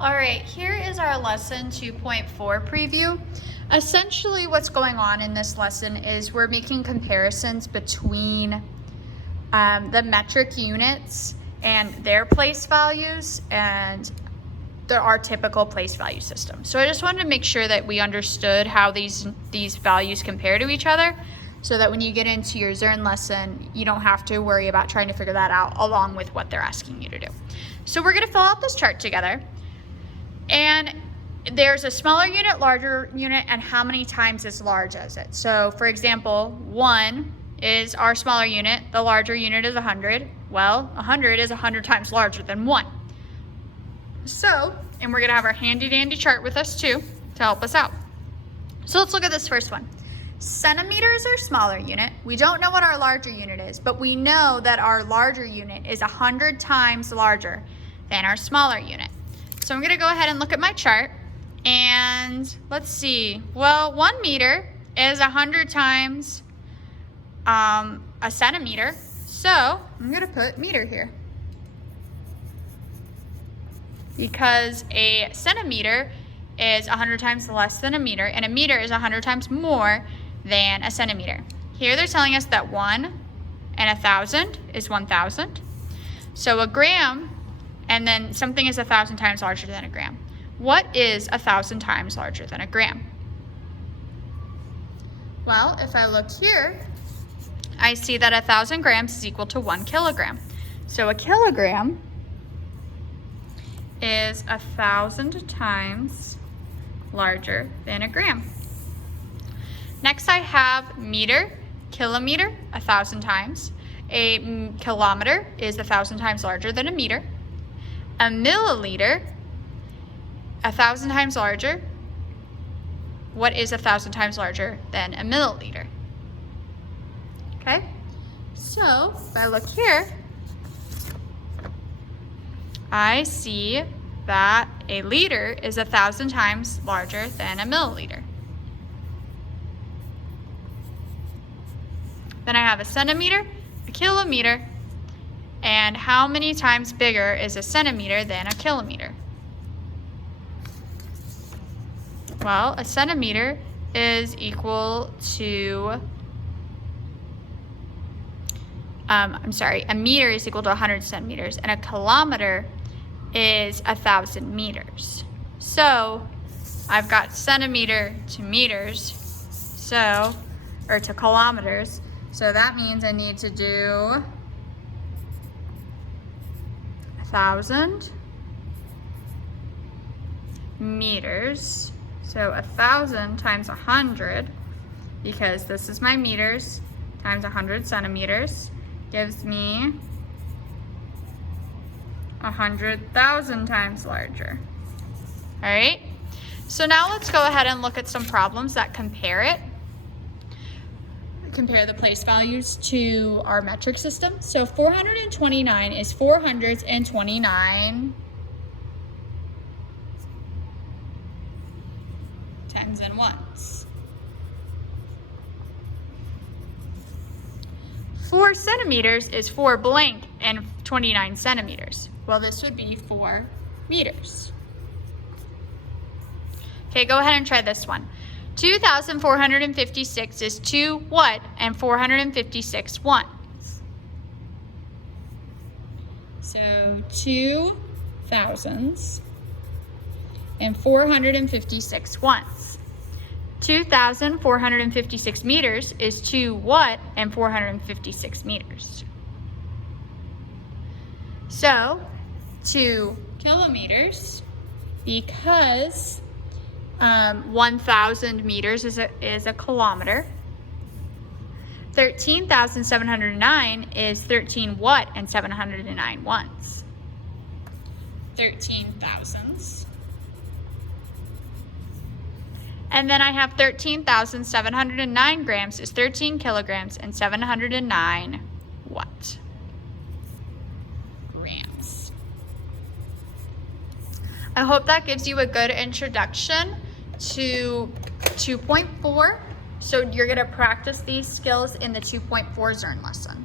All right, here is our lesson 2.4 preview. Essentially what's going on in this lesson is we're making comparisons between the metric units and their place values and our typical place value system. So I just wanted to make sure that we understood how these values compare to each other so that when you get into your Zern lesson, you don't have to worry about trying to figure that out along with what they're asking you to do. So we're gonna fill out this chart together. And there's a smaller unit, larger unit, and how many times as large as it. So for example, 1 is our smaller unit, the larger unit is 100. Well, 100 is 100 times larger than 1. So, and we're gonna have our handy dandy chart with us too to help us out. So let's look at this first one. Centimeter is our smaller unit. We don't know what our larger unit is, but we know that our larger unit is 100 times larger than our smaller unit. So I'm gonna go ahead and look at my chart and let's see. Well, 1 meter is 100 times a centimeter. So I'm gonna put meter here because a centimeter is 100 times less than a meter and a meter is 100 times more than a centimeter. Here they're telling us that 1 and 1,000 is 1,000. So a gram, and then something is 1,000 times larger than a gram. What is 1,000 times larger than a gram? Well, if I look here, I see that 1,000 grams is equal to 1 kilogram. So a kilogram is 1,000 times larger than a gram. Next I have meter, kilometer, 1,000 times. A kilometer is 1,000 times larger than a meter. A milliliter, 1,000 times larger. What is 1,000 times larger than a milliliter? Okay, so if I look here, I see that a liter is 1,000 times larger than a milliliter. Then I have a centimeter, a kilometer, and how many times bigger is a centimeter than a kilometer? Well, a centimeter is equal to, a meter is equal to 100 centimeters, and a kilometer is 1,000 meters. So I've got centimeter to meters, or to kilometers. So that means I need to do 1,000 meters. So 1,000 times 100, because this is my meters, times 100 centimeters, gives me 100,000 times larger. All right, so now let's go ahead and look at some problems that compare the place values to our metric system. So 429 is 429 tens and ones. 4 centimeters is 4 blank and 29 centimeters. Well, this would be 4 meters. Okay, go ahead and try this one. 2,456 is 2 what and 456 ones. So 2 thousands and 456 ones. 2,456 meters is 2 what and 456 meters. So 2 kilometers, because 1,000 meters is a kilometer. 13,709 is 13 what and 709 ones. 13 thousands. And then I have 13,709 grams is 13 kilograms and 709 what? Grams. I hope that gives you a good introduction to 2.4. So you're gonna practice these skills in the 2.4 Zern lesson.